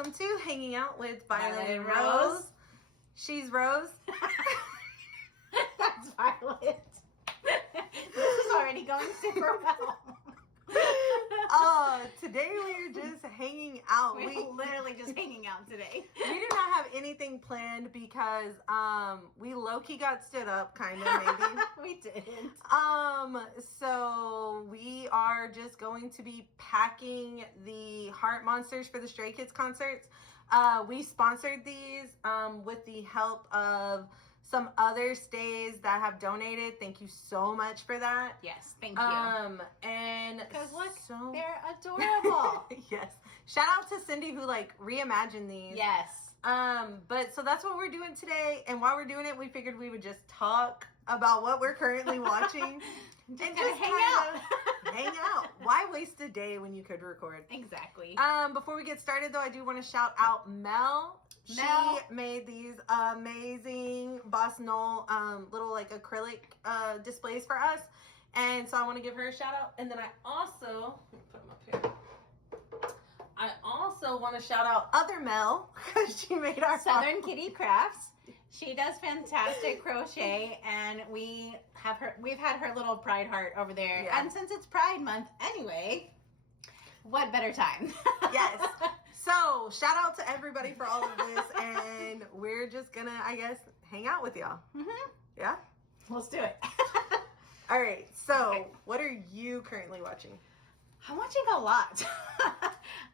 welcome to Hanging Out with Violet and Rose. Rose. She's Rose. That's Violet. This is already going super well. Today we're just hanging out. We're literally just hanging out today. We do not have anything planned because we low-key got stood up, kind of, maybe. We didn't. So we are just going to be packing the Heart Monsters for the Stray Kids concerts. We sponsored these with the help of some other stays that have donated. Thank you so much for that. Yes, thank you. And because look, they're adorable. Yes. Shout out to Cindy who reimagined these. Yes. But so that's what we're doing today. And while we're doing it, we figured we would just talk about what we're currently watching. and just hang out. Hang out. Why waste a day when you could record? Exactly. Before we get started though, I do want to shout out Mel. She made these amazing Boss Knoll little acrylic displays for us. And so I want to give her a shout out. And then I also, let me put them up here. I also want to shout out other Mel because she made our Southern Kitty Crafts. She does fantastic crochet, and we've had her little pride heart over there. Yeah. And since it's Pride Month anyway, what better time? Yes. So shout out to everybody for all of this, and we're just gonna, I guess, hang out with y'all. Mm-hmm. Yeah? Let's do it. All right. So what are you currently watching? I'm watching a lot.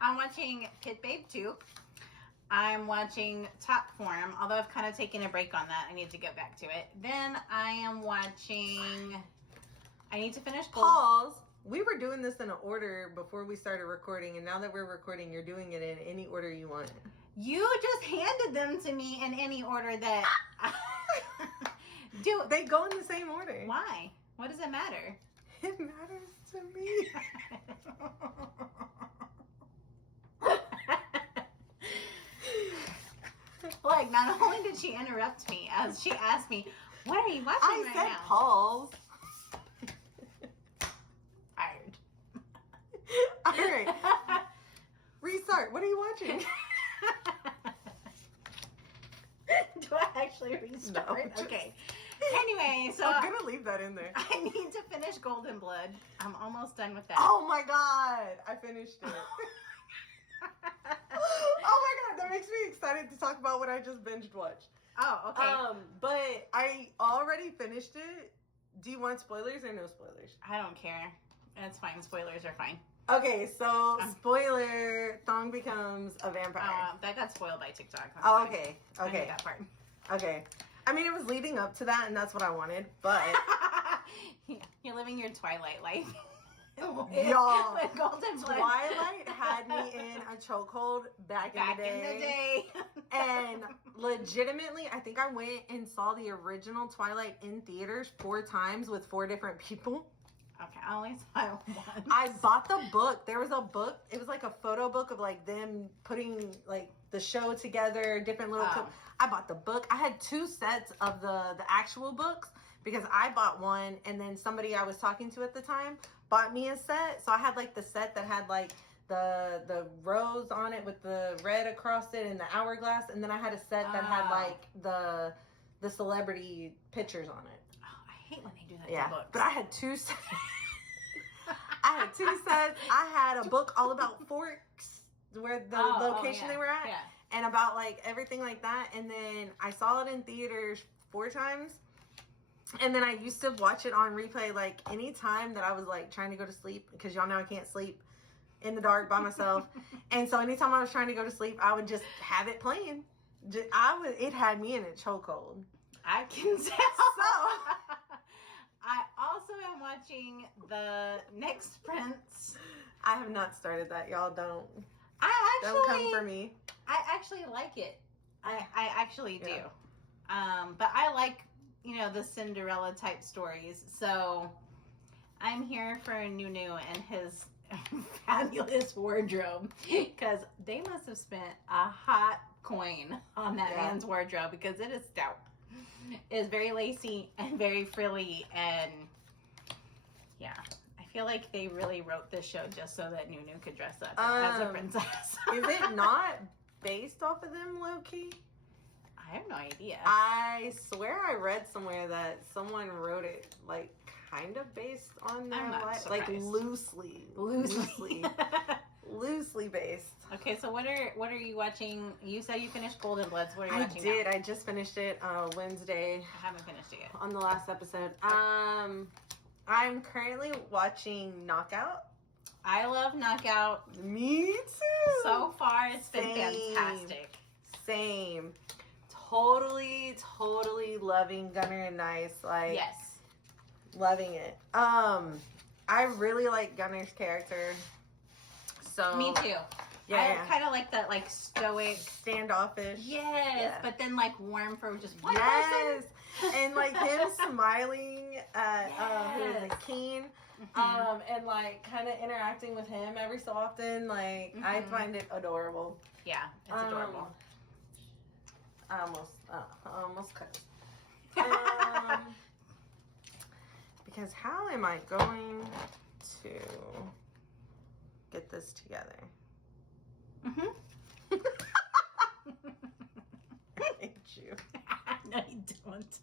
I'm watching Kid Babe 2. I'm watching Top Form, although I've kind of taken a break on that. I need to get back to it. Then I am watching, I need to finish Pause. We were doing this in an order before we started recording, and now that we're recording, you're doing it in any order you want. You just handed them to me in any order that... They go in the same order. Why? What does it matter? It matters to me. Like, not only did she interrupt me as she asked me, what are you watching I said pause. Tired. All right. Restart. What are you watching? Do I actually restart? No, okay. Anyway, so I'm gonna leave that in there. I need to finish Golden Blood. I'm almost done with that. Oh my god, I finished it. Oh my god, that makes me excited to talk about what I just binged watched. Oh, okay. But I already finished it. Do you want spoilers or no spoilers? I don't care. That's fine. Spoilers are fine. Okay, so spoiler: Thong becomes a vampire. That got spoiled by TikTok. Oh, okay. I knew Okay. that part. Okay. I mean, it was leading up to that, and that's what I wanted, but You're living your Twilight life. y'all, With Golden Blood. Twilight had me in a chokehold back in the day. And legitimately, I think I went and saw the original Twilight in theaters 4 times with 4 different people. Okay, I only saw it once. I bought the book. There was a book. It was like a photo book of them putting the show together, different little. I bought the book. I had 2 sets of the actual books because I bought one, and then somebody I was talking to at the time bought me a set. So I had the set that had the rose on it with the red across it and the hourglass, and then I had a set that had the celebrity pictures on it. I hate when they do that. Yeah, to books. but I had 2 sets. I had 2 sets. I had a book all about Forks, where the location they were at, and about everything like that. And then I saw it in theaters 4 times. And then I used to watch it on replay any time that I was trying to go to sleep, because y'all know I can't sleep in the dark by myself. And so anytime I was trying to go to sleep, I would just have it playing. It had me in a chokehold. I can tell. So I also am watching The Next Prince. I have not started that. Y'all don't come for me. I actually like it. I actually do. But I like, the Cinderella type stories. So I'm here for Nunu and his fabulous wardrobe, because they must have spent a hot coin on that man's wardrobe, because it is stout. It's very lacy and very frilly, and I feel like they really wrote this show just so that Nunu could dress up as a princess. Is it not based off of them, low-key? I have no idea. I swear I read somewhere that someone wrote it, like, kind of based on their life. Like, loosely. Loosely based. Okay, so what are you watching? You said you finished Golden Bloods. What are you watching now? I just finished it Wednesday. I haven't finished it yet. On the last episode. I'm currently watching Knockout. I love Knockout. Me too. So far, it's been fantastic. Same. Totally loving Gunner and Nice. Like, yes. Loving it. I really like Gunner's character. So me too. Yeah, I kind of like that, like, stoic, standoffish. Yes, but then like warm for just one person. And like him smiling at who is it, Keen, and like kind of interacting with him every so often. Like I find it adorable. Yeah, it's adorable. I almost cut. Because how am I going to get this together? I hate you. No, you don't.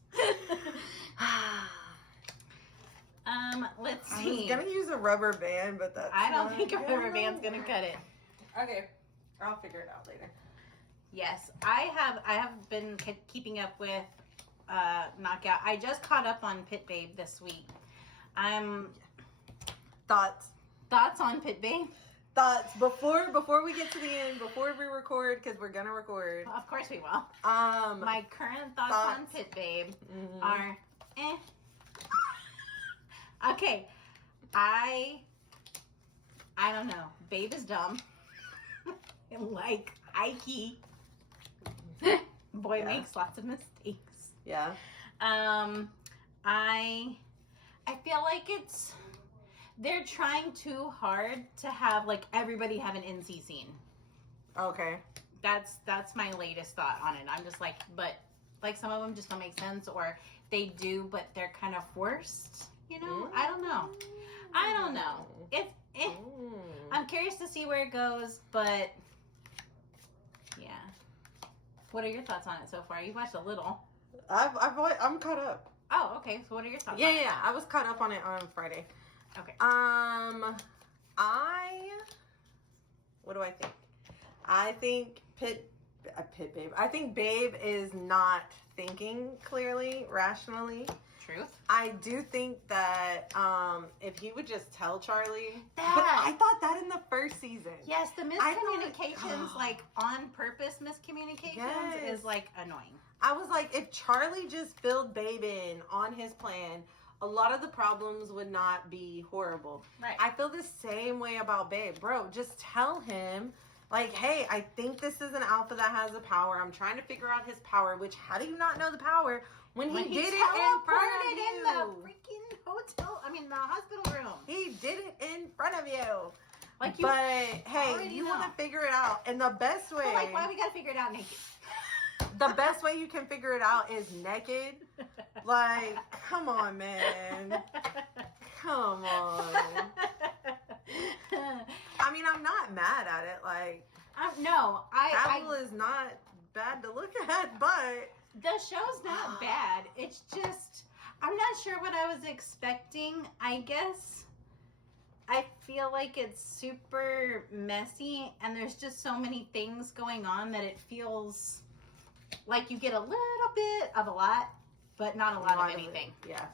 Let's see. I was gonna use a rubber band, but I don't think a rubber band's gonna cut it. Okay, I'll figure it out later. Yes, I have been keeping up with Knockout. I just caught up on Pit Babe this week. Thoughts on Pit Babe? Thoughts before we get to the end, before we record, because we're gonna record. Of course we will. My current thoughts on Pit Babe are okay. I don't know. Babe is dumb. Like Ike. Boy makes lots of mistakes. Yeah. I feel like they're trying too hard to have like everybody have an NC scene. Okay. That's my latest thought on it. I'm just like, but like some of them just don't make sense, or they do, but they're kind of forced. You know, I don't know. I'm curious to see where it goes, but yeah. What are your thoughts on it so far? You watched a little. I'm caught up. Oh, okay. So what are your thoughts? Yeah, I was caught up on it on Friday. Okay. What do I think? I think Pit Babe. I think Babe is not thinking clearly, rationally. Truth. I do think that if he would just tell Charlie, but I thought that in the first season. Yes, the miscommunications, like on purpose miscommunications, is like annoying. I was like, if Charlie just filled Babe in on his plan, a lot of the problems would not be horrible. Right. I feel the same way about Babe. Bro, just tell him, like, hey, I think this is an alpha that has the power. I'm trying to figure out his power, which, how do you not know the power when he did it in front of you? In the freaking hotel, the hospital room. He did it in front of you. Like, but, hey, you want to figure it out. And the best way... But, like, why we got to figure it out naked? The best way you can figure it out is naked. Like, come on, man. Come on. I mean, I'm not mad at it. Like, no, Apple is not bad to look at, but the show's not bad. It's just, I'm not sure what I was expecting. I guess I feel like it's super messy, and there's just so many things going on that it feels like you get a little bit of a lot, but not a lot of anything. Yeah.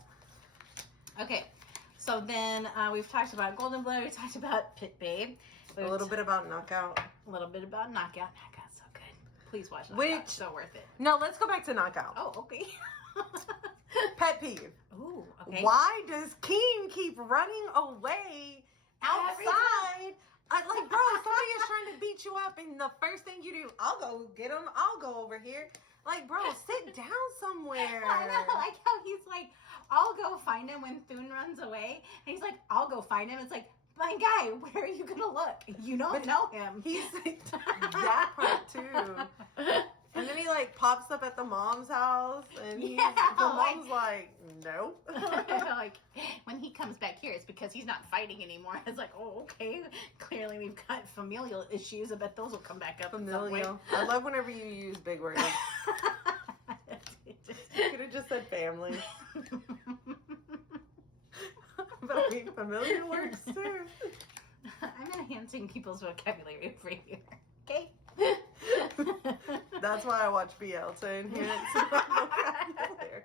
Okay. So then we've talked about Golden Blood. We talked about Pit Babe. A little bit about Knockout. A little bit about Knockout. Knockout's so good. Please watch Knockout. Which, it's so worth it. No, let's go back to Knockout. Oh, okay. Pet peeve. Ooh, okay. Why does Keen keep running away outside? Like, bro, somebody is trying to beat you up, and the first thing you do, I'll go get him. I'll go over here. Like, bro, sit down somewhere. I know. I like how he's like, I'll go find him when Thune runs away. And he's like, I'll go find him. It's like, my guy, where are you going to look? You don't know him. He's like, that part, too. And then he like pops up at the mom's house, and the mom's like, nope. Like when he comes back here, it's because he's not fighting anymore. It's like, oh, okay. Clearly, we've got familial issues. I bet those will come back up. Familial. I love whenever you use big words. You could have just said family. But I mean, familiar works too. I'm enhancing people's vocabulary over here. Okay. That's why I watch BL, to enhance my vocabulary.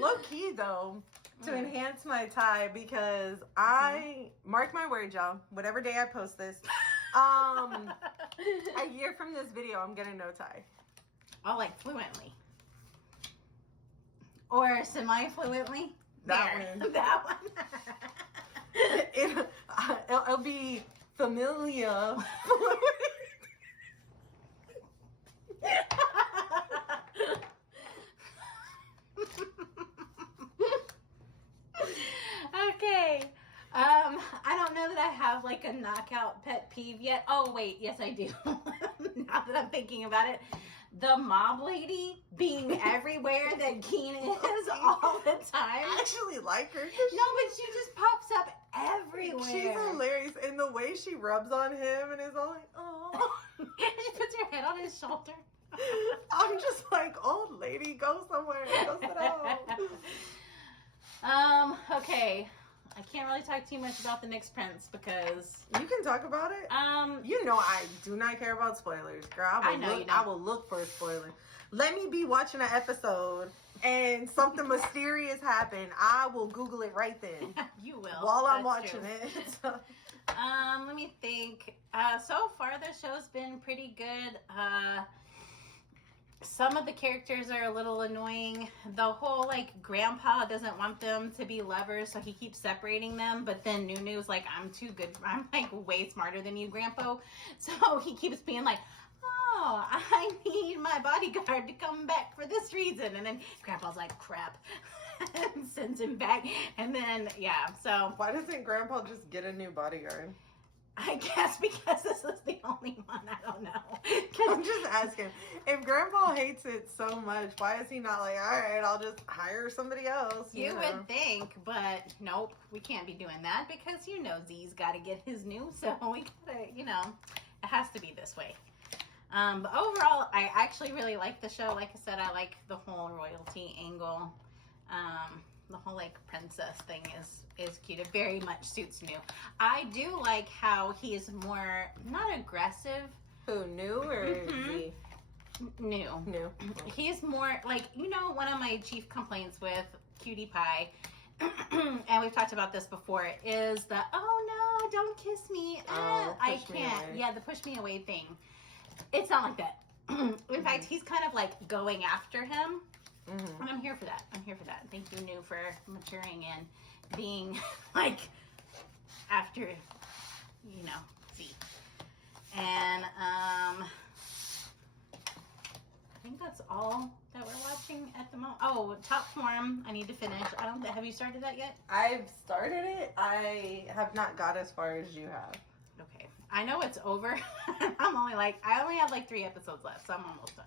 Low key though, to enhance my Thai, because I mark my words, y'all. Whatever day I post this, a year from this video, I'm gonna know Thai. Oh, like fluently, or semi-fluently. That one. That one. It'll be familiar. Okay. I don't know that I have like a knockout pet peeve yet. Oh wait, yes I do. Now that I'm thinking about it, the mob lady being everywhere that Keen is all the time. I actually like her. No, but she just pops up everywhere. She's hilarious, and the way she rubs on him and is all like, oh. She puts her head on his shoulder. I'm just like, old lady, go somewhere. Go sit down. Okay. I can't really talk too much about the next prince because you can talk about it. You know I do not care about spoilers, girl. I will look for a spoiler. Let me be watching an episode and something mysterious happen. I will Google it right then. You will while I'm watching it. So. Let me think. So far the show's been pretty good. Some of the characters are a little annoying. The whole, like, grandpa doesn't want them to be lovers, so he keeps separating them. But then Nunu's like, I'm too good. I'm, like, way smarter than you, grandpa. So he keeps being like, oh, I need my bodyguard to come back for this reason. And then grandpa's like, crap. And sends him back. And then, yeah, so. Why doesn't grandpa just get a new bodyguard? I guess because this is the only one. I don't know. I'm just asking. If grandpa hates it so much, why is he not like, all right, I'll just hire somebody else? You would think, but nope, we can't be doing that because Z's got to get his new, so we gotta, it has to be this way. But overall, I actually really like the show. Like I said, I like the whole royalty angle. The whole like princess thing is cute. It very much suits New. I do like how he is more not aggressive. Who, New or Z? New. He's more like one of my chief complaints with Cutie Pie, and we've talked about this before, is the oh no, don't kiss me. I can't. Yeah, the push me away thing. It's not like that. In fact, he's kind of like going after him. Mm-hmm. And I'm here for that. Thank you, New, for maturing and being like after, Z. And I think that's all that we're watching at the moment. Oh, Top Form. I need to finish. Have you started that yet? I've started it. I have not got as far as you have. Okay. I know it's over. I only have like 3 episodes left, so I'm almost done.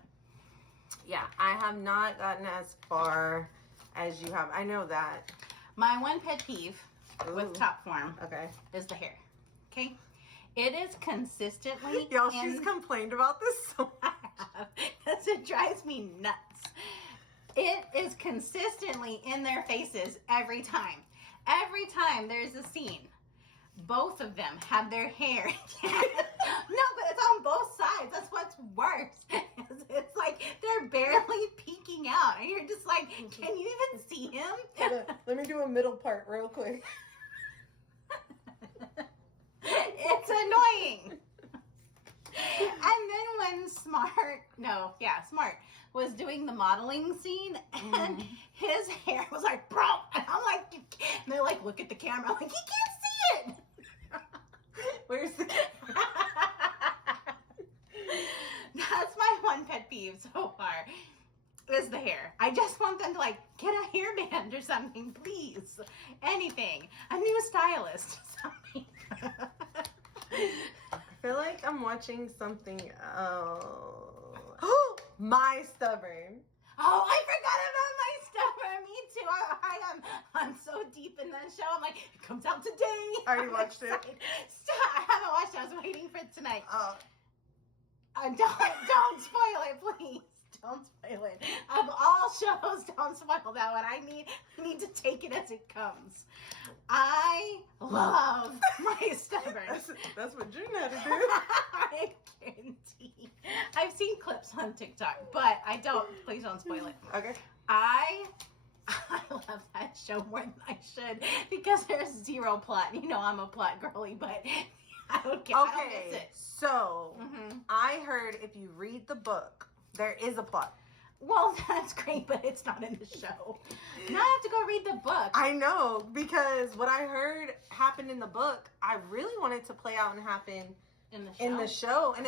Yeah, I have not gotten as far as you have. I know that. My one pet peeve with Top Form is the hair. Okay? It is consistently... Y'all, she's complained about this so much. Because it drives me nuts. It is consistently in their faces every time. Every time there's a scene, both of them have their hair. No, but it's on both sides. That's what's worse. It's like they're barely peeking out. And you're just like, can you even see him? Let me do a middle part real quick. It's annoying. And then when Smart was doing the modeling scene, and his hair was like, bro. And I'm like, and they're like, look at the camera. I'm like, he can't see it. Where's the camera? That's my one pet peeve so far, is the hair. I just want them to like get a hairband or something, please. Anything. A new stylist or something. I feel like I'm watching something else. My Stubborn. Oh, I forgot about My Stubborn. Me too. I'm so deep in that show. I'm like, it comes out today. Already watched it? Stop. I haven't watched it. I was waiting for it tonight. Don't spoil it, please. Don't spoil it. Of all shows, don't spoil that one. I need to take it as it comes. I love My Stubborn. That's what June had to do. I guarantee. I've seen clips on TikTok, but I don't. Please don't spoil it. Okay. I love that show more than I should because there's zero plot. You know I'm a plot girly, but I don't get. Okay. I don't miss it. So I heard if you read the book, there is a plot. Well, that's great, but it's not in the show. Now I have to go read the book. I know, because what I heard happened in the book, I really wanted to play out and happen in the show. And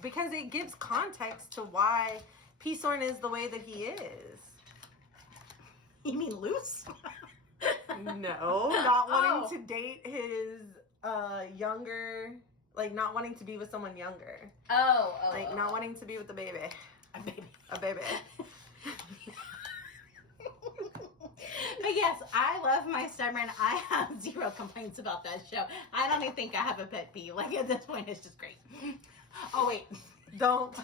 because it gives context to why Peaceorn is the way that he is. You mean loose? No, not wanting to date his younger, like not wanting to be with someone younger. Not wanting to be with the baby. A baby. But yes, I love My Stubborn. I have zero complaints about that show. I don't even think I have a pet peeve. Like at this point, it's just great. Oh wait, don't.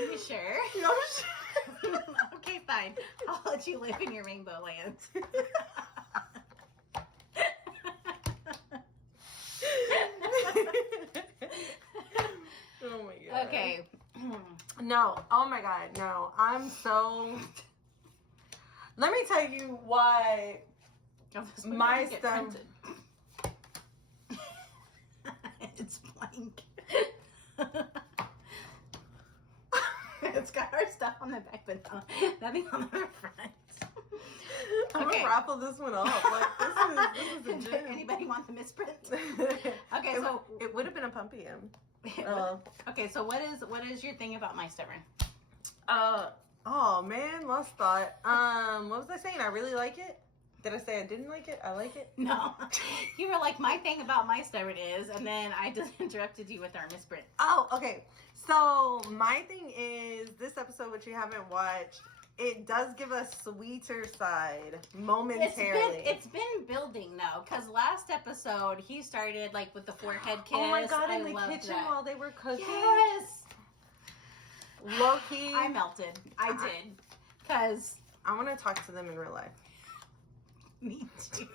You sure? No. Okay, fine. I'll let you live in your rainbow land. Oh my god. Okay. No. Oh my god. No. I'm so. Let me tell you why. My stuff. It's blank. It's got our stuff on the back, but nothing on the front. I'm gonna raffle this one off. Like this is a gem. Anybody want the misprint? Okay, so it would have been a pumpy M. Okay, so what is your thing about My Stubborn? Oh man, lost thought. What was I saying? I really like it. Did I say I didn't like it? I like it. No, you were like, my thing about My Stubborn is, and then I just interrupted you with our misprint. Oh, okay. So my thing is this episode, which you haven't watched, it does give a sweeter side momentarily. It's been building though, because last episode he started like with the forehead kiss. Oh my god, in the kitchen while they were cooking. Yes. Low key. I melted. I did. Because I want to talk to them in real life. Me too.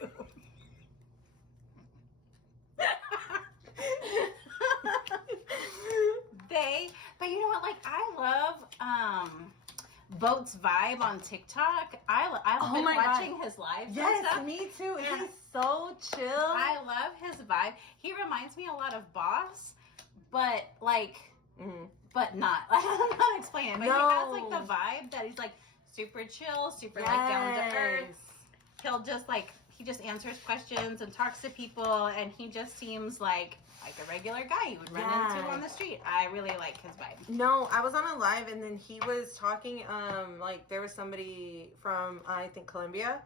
But you know what? Like I love Boat's vibe on TikTok. I've been watching his lives. Yes, me too. And he's so chill. I love his vibe. He reminds me a lot of Boss, but like, but not. I don't know how to explain it. But he has like the vibe that he's like super chill, super like down to earth. He'll just like, he just answers questions and talks to people, and he just seems like a regular guy you would run into on the street. I really like his vibe. No, I was on a live and then he was talking, like there was somebody from, I think, Colombia,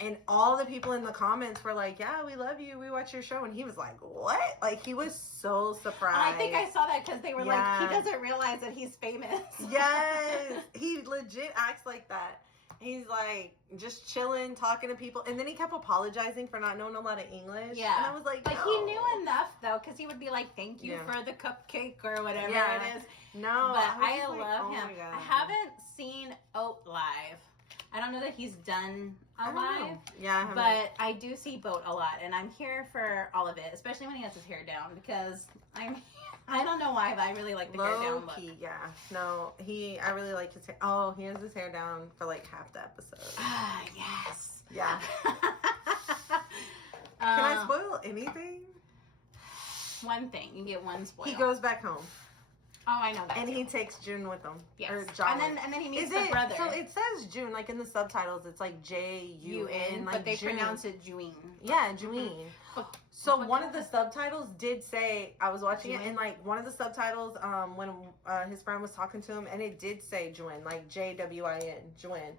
and all the people in the comments were like, yeah, we love you, we watch your show, and he was like, what? Like, he was so surprised. I think I saw that because they were like, he doesn't realize that he's famous. Yes, he legit acts like that. He's like just chilling, talking to people, and then he kept apologizing for not knowing a lot of English. Yeah, and I was like, but he knew enough though, because he would be like, "Thank you for the cupcake" or whatever it is. No, but I love him. I haven't seen Oat live. I don't know that he's done a live. Yeah, but I do see Boat a lot, and I'm here for all of it, especially when he has his hair down, because I don't know why, but I really like the hair down look. Yeah. No, I really like his hair. Oh, he has his hair down for like half the episode. Ah, yes. Yeah. Can I spoil anything? One thing. You get one spoil. He goes back home. Oh, I know that. And too. he takes June with him. Yes. Or John. And then he meets the brother. So it says June, like in the subtitles, it's like Jun, like but they June. pronounce it Juin. Yeah, Juin. So one of the subtitles did say, I was watching it, and like one of the subtitles, when his friend was talking to him, and it did say Juin, like Jwin, Juin.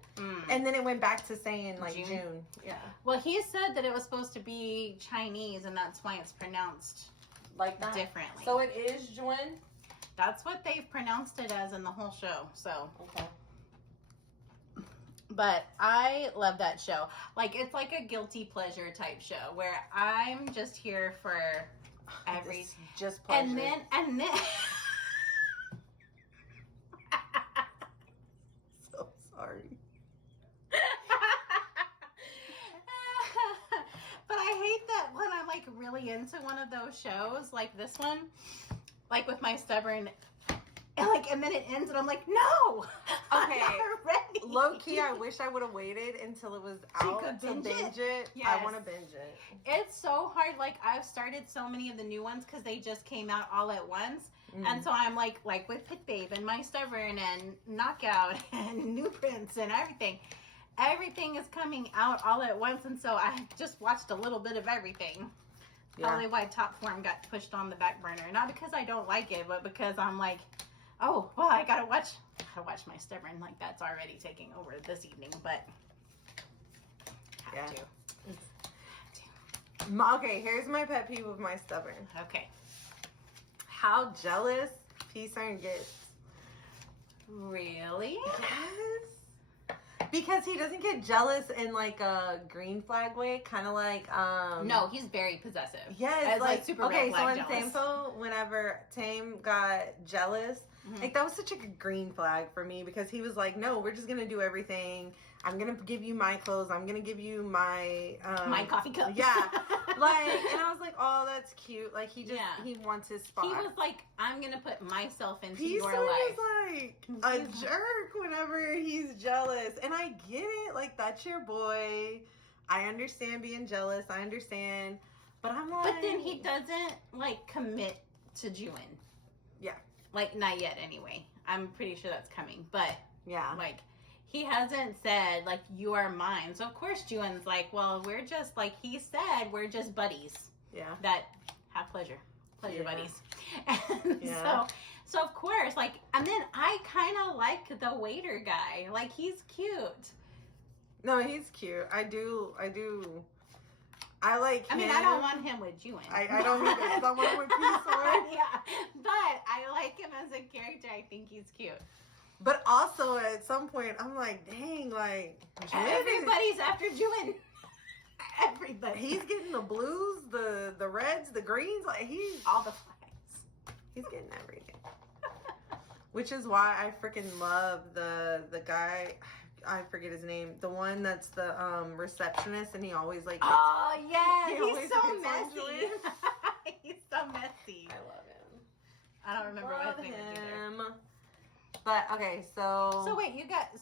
And then it went back to saying like June. Yeah. Well, he said that it was supposed to be Chinese, and that's why it's pronounced like that. Differently. So it is Juin? That's what they've pronounced it as in the whole show. So. Okay. But I love that show. Like, it's like a guilty pleasure type show where I'm just here for every... Just pleasure. And then... So sorry. But I hate that when I'm, like, really into one of those shows, like this one, like with my stubborn... And then it ends, and I'm like, no! Okay. I'm not ready. Low-key, I wish I would have waited until it was out to binge it. Yes. I want to binge it. It's so hard. Like, I've started so many of the new ones because they just came out all at once. And so I'm like with Pit Babe and My Stubborn and Knockout and New Prince and everything. Everything is coming out all at once. And so I just watched a little bit of everything. Yeah. Probably why Top Form got pushed on the back burner. Not because I don't like it, but because I'm like, oh, well, I gotta watch My Stubborn. Like, that's already taking over this evening, but have to. Okay, here's my pet peeve with My Stubborn. Okay. How jealous P-Cern gets. Really? Yes. Because he doesn't get jealous in like a green flag way, kind of like No, he's very possessive. Yes, like super okay. red flag So in jealous. Tameful, whenever Tame got jealous, like that was such a green flag for me because he was like, "No, we're just gonna do everything. I'm gonna give you my clothes. I'm gonna give you my my coffee cup." Yeah, like, and I was like, "Oh, that's cute." Like he just he wants his spot. He was like, "I'm gonna put myself into P-Cern your life." is like a jerk whenever he's jealous, and I get it. Like that's your boy. I understand being jealous. I understand, but I'm like, but then he doesn't like commit to Juin. Yeah. Like, not yet, anyway. I'm pretty sure that's coming. But, yeah. Like, he hasn't said, like, you are mine. So, of course, Juin's like, well, we're just, like, he said, we're just buddies. Yeah. That have pleasure. Pleasure buddies. And yeah. so, of course, like, and then I kind of like the waiter guy. Like, he's cute. No, he's cute. I do. I like him. I mean, I don't want him with Juin. I don't either. I don't want him with P-Cern. Yeah. But I like him as a character. I think he's cute. But also, at some point, I'm like, dang, like... Everybody's after Juin. Everybody. He's getting the blues, the reds, the greens. Like, he's... All the flags. He's getting everything. Which is why I freaking love the guy... I forget his name. The one that's the receptionist, and he always like. Oh yeah, he's so gets messy. He's so messy. I love him. I don't remember what his name is either. But okay, so. So wait, you got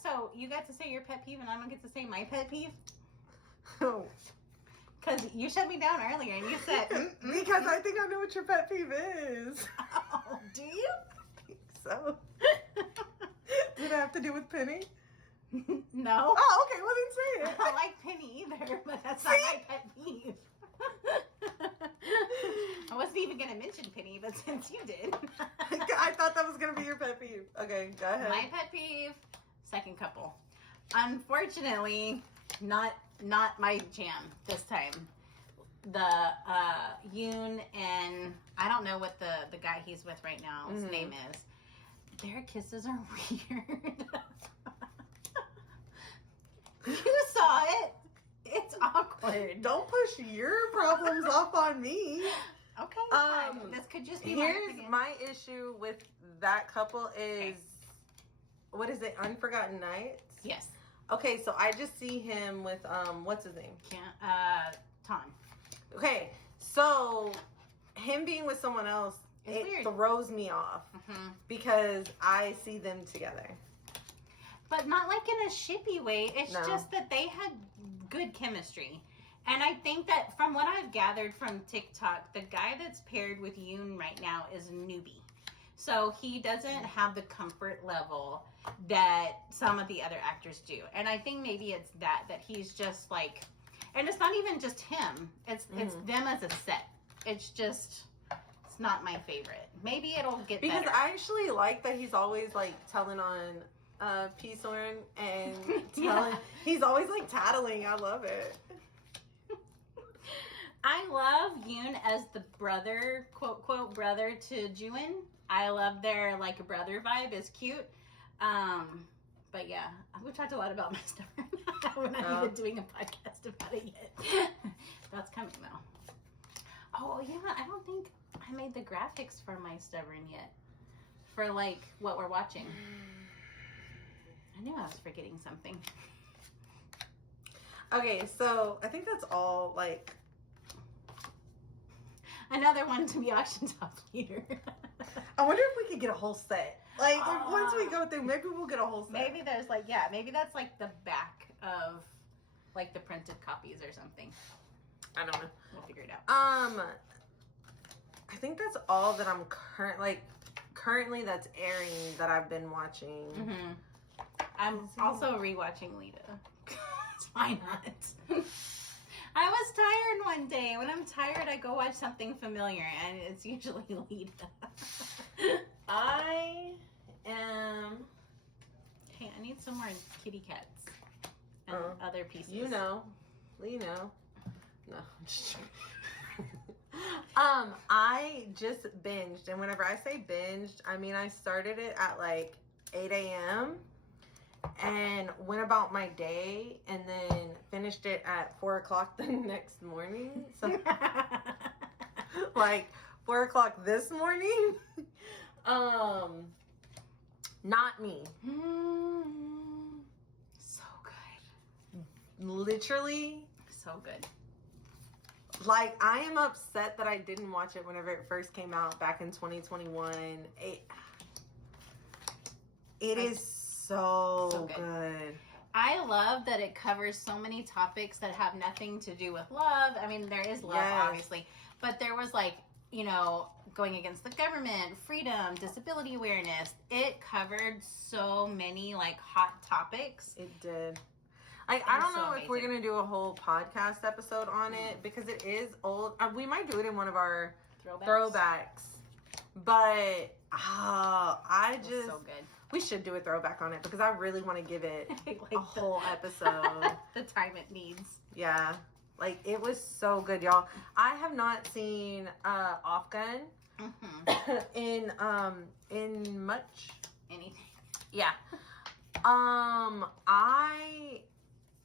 to say your pet peeve, and I don't get to say my pet peeve. Oh. Because you shut me down earlier, and you said because I think I know what your pet peeve is. Oh, do you? I think so. Did it have to do with Penny? No. Oh, okay. Well, then say it. I don't like Penny either, but that's not my pet peeve. I wasn't even going to mention Penny, but since you did. I thought that was going to be your pet peeve. Okay, go ahead. My pet peeve, second couple. Unfortunately, not my jam this time. The Yoon and I don't know what the guy he's with right now his name is. Their kisses are weird. You saw it. It's awkward. Don't push your problems off on me. Okay, fine. This could just be my issue with that couple is what is it? Unforgotten Nights? Yes. Okay, so I just see him with what's his name? Tom. Okay, so him being with someone else weird. Throws me off because I see them together. But not like in a shippy way. It's just that they had good chemistry. And I think that from what I've gathered from TikTok, the guy that's paired with Yoon right now is Newbie. So he doesn't have the comfort level that some of the other actors do. And I think maybe it's that he's just like, and it's not even just him. It's them as a set. It's not my favorite. Maybe it'll get better. Because I actually like that he's always like telling on P. Soren and telling. He's always like tattling. I love it. I love Yoon as the brother, quote, quote, brother to Juin. I love their, like, brother vibe. It's cute. But, yeah, we've talked a lot about my stubborn. We're not even doing a podcast about it yet. That's coming, though. Oh, yeah, I don't think I made the graphics for my stubborn yet. For, like, what we're watching. I knew I was forgetting something. Okay, so I think that's all, like... Another one to be auctioned off later. I wonder if we could get a whole set. Like, once we go through, maybe we'll get a whole set. Maybe there's like, maybe that's like the back of like the printed copies or something. I don't know. We'll figure it out. I think that's all that I'm currently that's airing that I've been watching. Mm-hmm. I'm also rewatching Lita. Why not? I was tired one day. When I'm tired, I go watch something familiar, and it's usually Lita. I am... Hey, I need some more kitty cats and other pieces. You know. No, I'm just I just binged, and whenever I say binged, I mean I started it at like 8 a.m. and went about my day, and then finished it at 4 o'clock the next morning. So, like 4 o'clock this morning. Not me. So good. Literally. So good. Like, I am upset that I didn't watch it whenever it first came out back in 2021. It is so good. I love that it covers so many topics that have nothing to do with love. I mean, there is love, obviously. But there was, like, you know, going against the government, freedom, disability awareness. It covered so many, like, hot topics. It did. Like, I don't know if we're going to do a whole podcast episode on it because it is old. We might do it in one of our throwbacks. But, I just... so good. We should do a throwback on it because I really want to give it like a whole episode. The time it needs. Yeah. Like, it was so good, y'all. I have not seen Off Gun in much anything. Yeah. I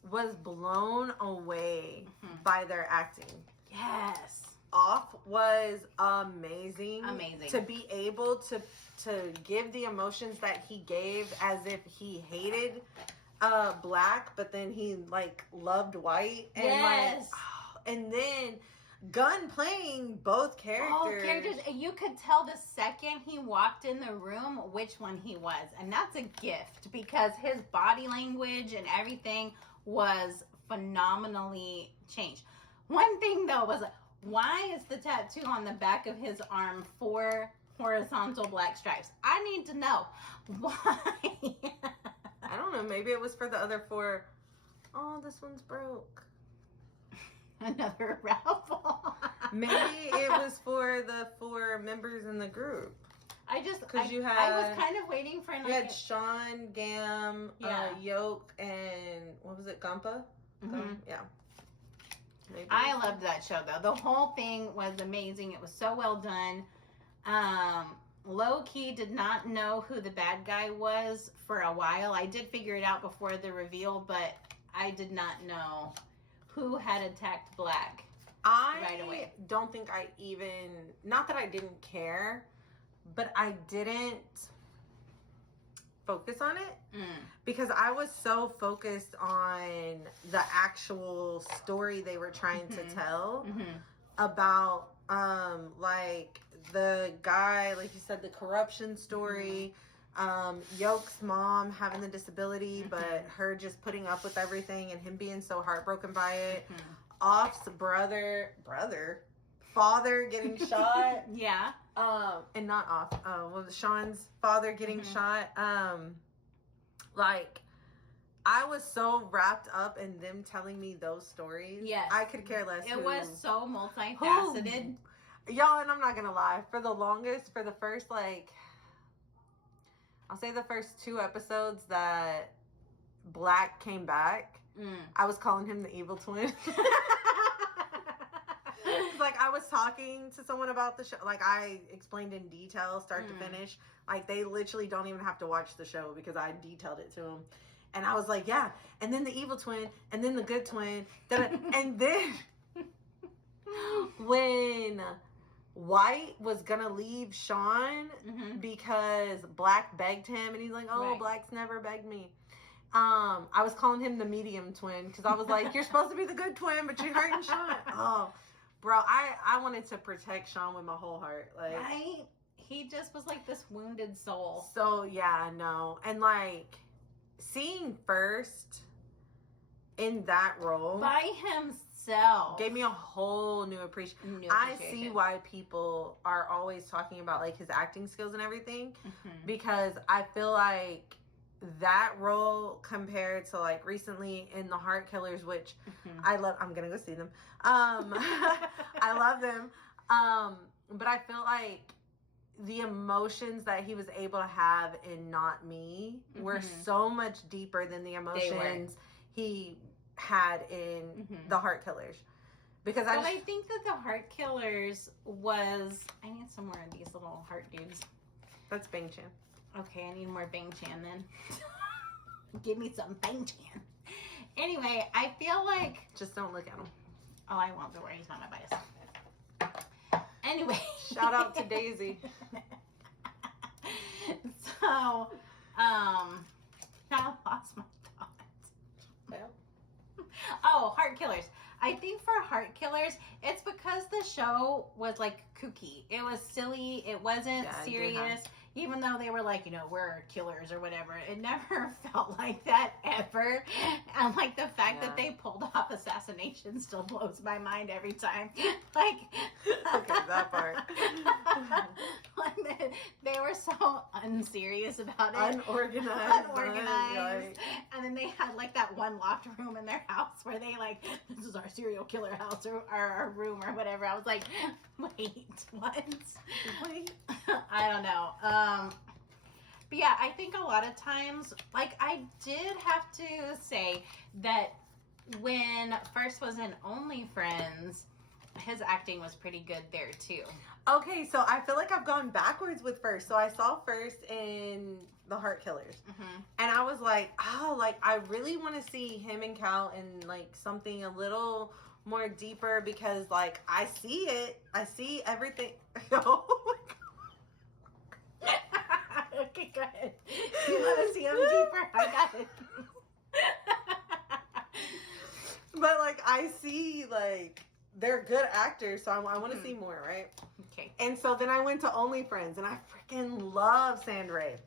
was blown away by their acting. Yes. Off was amazing. Amazing. To be able to give the emotions that he gave as if he hated black, but then he like loved white. And yes. And then Gunn playing both characters. Both characters. And you could tell the second he walked in the room which one he was. And that's a gift because his body language and everything was phenomenally changed. One thing though was like, why is the tattoo on the back of his arm 4 horizontal black stripes? I need to know. Why? I don't know. Maybe it was for the other 4. Oh, this one's broke. Another raffle. Maybe it was for the 4 members in the group. I was kind of waiting for... You had Sean, Gam, Yoke, and what was it, Gumpa? Yeah. Maybe. I loved that show, though. The whole thing was amazing. It was so well done. Low-key did not know who the bad guy was for a while. I did figure it out before the reveal, but I did not know who had attacked Black right away. I don't think I even... Not that I didn't care, but I didn't focus on it because I was so focused on the actual story they were trying to tell about like the guy, like you said, the corruption story, Yoke's mom having the disability but her just putting up with everything and him being so heartbroken by it, Off's brother father getting shot. Yeah. And not off. Was Sean's father getting shot? Like, I was so wrapped up in them telling me those stories. Yes. I could care less. It was so multifaceted. Y'all, and I'm not gonna lie. For the longest, for the first, like, I'll say the first 2 episodes that Black came back, I was calling him the evil twin. Like, I was talking to someone about the show. Like, I explained in detail, start to finish. Like, they literally don't even have to watch the show because I detailed it to them. And I was like, yeah. And then the evil twin, and then the good twin. And then when White was gonna leave Sean because Black begged him, and he's like, oh, Black's never begged me. I was calling him the medium twin because I was like, you're supposed to be the good twin, but you're hurting Sean. Oh, bro, I wanted to protect Sean with my whole heart. Like, right? He just was like this wounded soul. So, yeah, no. And, like, seeing First in that role by himself gave me a whole new appreciation. I see why people are always talking about, like, his acting skills and everything, because I feel like that role compared to, like, recently in The Heart Killers, which I love. I'm gonna go see them. I love them. But I feel like the emotions that he was able to have in Not Me were so much deeper than the emotions he had in The Heart Killers. Because I think that The Heart Killers was... I need some more of these little heart dudes. That's Bang Chan. Okay, I need more Bang Chan then. Give me some Bang Chan. Anyway, I feel like... Just don't look at him. Oh, I won't. Don't worry. He's not my bias. Anyway. Shout out to Daisy. So, I lost my thought. Oh, Heart Killers. I think for Heart Killers, it's because the show was, like, kooky. It was silly. It wasn't serious. Even though they were like, you know, we're killers or whatever. It never felt like that ever. And, like, the fact that they pulled off assassination still blows my mind every time. Like... Okay, that part. Like, they were so unserious about it. Unorganized. And then they had, like, that one locked room in their house where they, like, this is our serial killer house or our room or whatever. I was like, wait, what? Wait. I don't know. But yeah, I think a lot of times, like, I did have to say that when First was in Only Friends, his acting was pretty good there too. Okay, so I feel like I've gone backwards with First. So I saw First in The Heart Killers. And I was like, oh, like, I really want to see him and Cal in, like, something a little more deeper because, like, I see it. I see everything. Oh, my God. Okay, go ahead. You want to see him deeper? I got it. But, like, I see, like, they're good actors, so I want to see more, right? Okay. And so then I went to Only Friends, and I freaking love Sand Ray.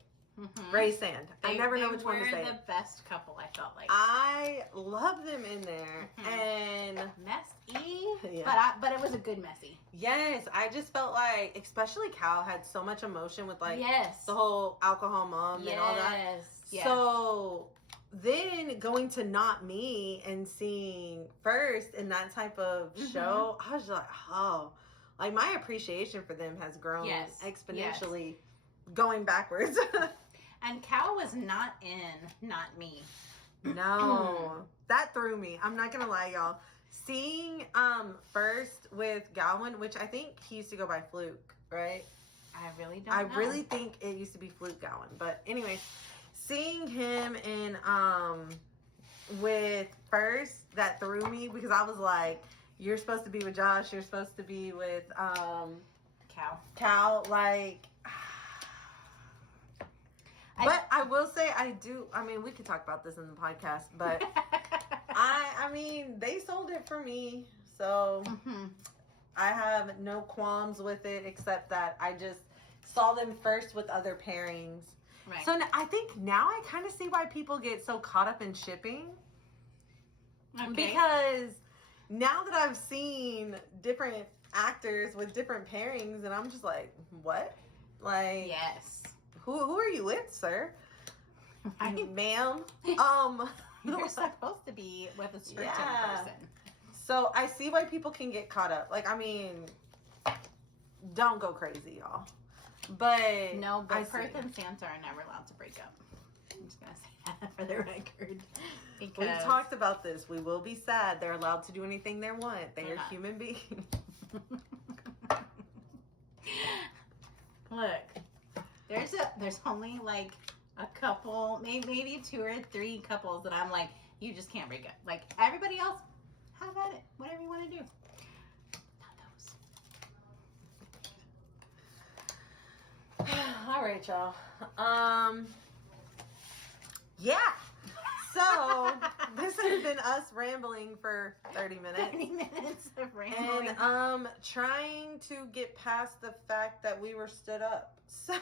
Ray Sand. I never know which one to say. They were the best couple, I felt like. I love them in there. And... messy. Yeah. But it was a good messy. Yes. I just felt like, especially Cal had so much emotion with, like, yes, the whole alcohol mom and all that. Yes. So... then going to Not Me and seeing First in that type of show, I was like, oh, like, my appreciation for them has grown exponentially going backwards. And Cal was not in Not Me. No. That threw me. I'm not gonna lie, y'all. Seeing First with Gowan, which I think he used to go by Fluke, right? I really don't know. I really think it used to be Fluke Gowan. But anyway, seeing him in with First, that threw me because I was like, you're supposed to be with Josh, you're supposed to be with Cal, like. But I will say I mean, we could talk about this in the podcast, but I mean, they sold it for me, so I have no qualms with it, except that I just saw them first with other pairings. Right. So I think now I kind of see why people get so caught up in shipping. Okay. Because now that I've seen different actors with different pairings, and I'm just like, what? Like, yes. Who are you with, sir? Ma'am. You're supposed to be with a certain person. So I see why people can get caught up. Like, I mean, don't go crazy, y'all. But no, but Perth and Santa are never allowed to break up. I'm just gonna say that for the record. Because we've talked about this. We will be sad. They're allowed to do anything they want. They are human beings. Look, there's only like a couple, maybe 2 or 3 couples that I'm like, you just can't break up. Like everybody else, have at it. Whatever you want to do. Not those. All right, y'all. Yeah. So this has been us rambling for 30 minutes. 30 minutes of rambling. And trying to get past the fact that we were stood up. So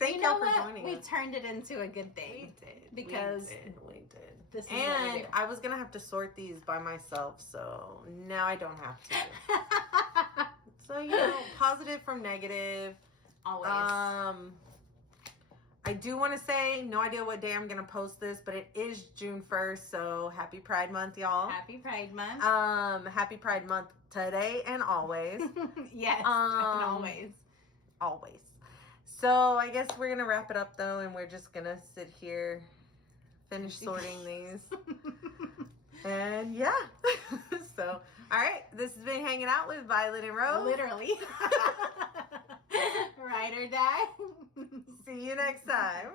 thank you for joining us. We turned it into a good thing. We did. Because we did. This is and I was going to have to sort these by myself, so now I don't have to. So, you know, positive from negative. Always. I do want to say, no idea what day I'm going to post this, but it is June 1st, so happy Pride Month, y'all. Happy Pride Month. Happy Pride Month today and always. Yes, and always. Always. So I guess we're going to wrap it up, though, and we're just going to sit here, finish sorting these. And, yeah. So, all right, this has been Hanging Out with Violet and Rose. Literally. Ride or die. See you next time.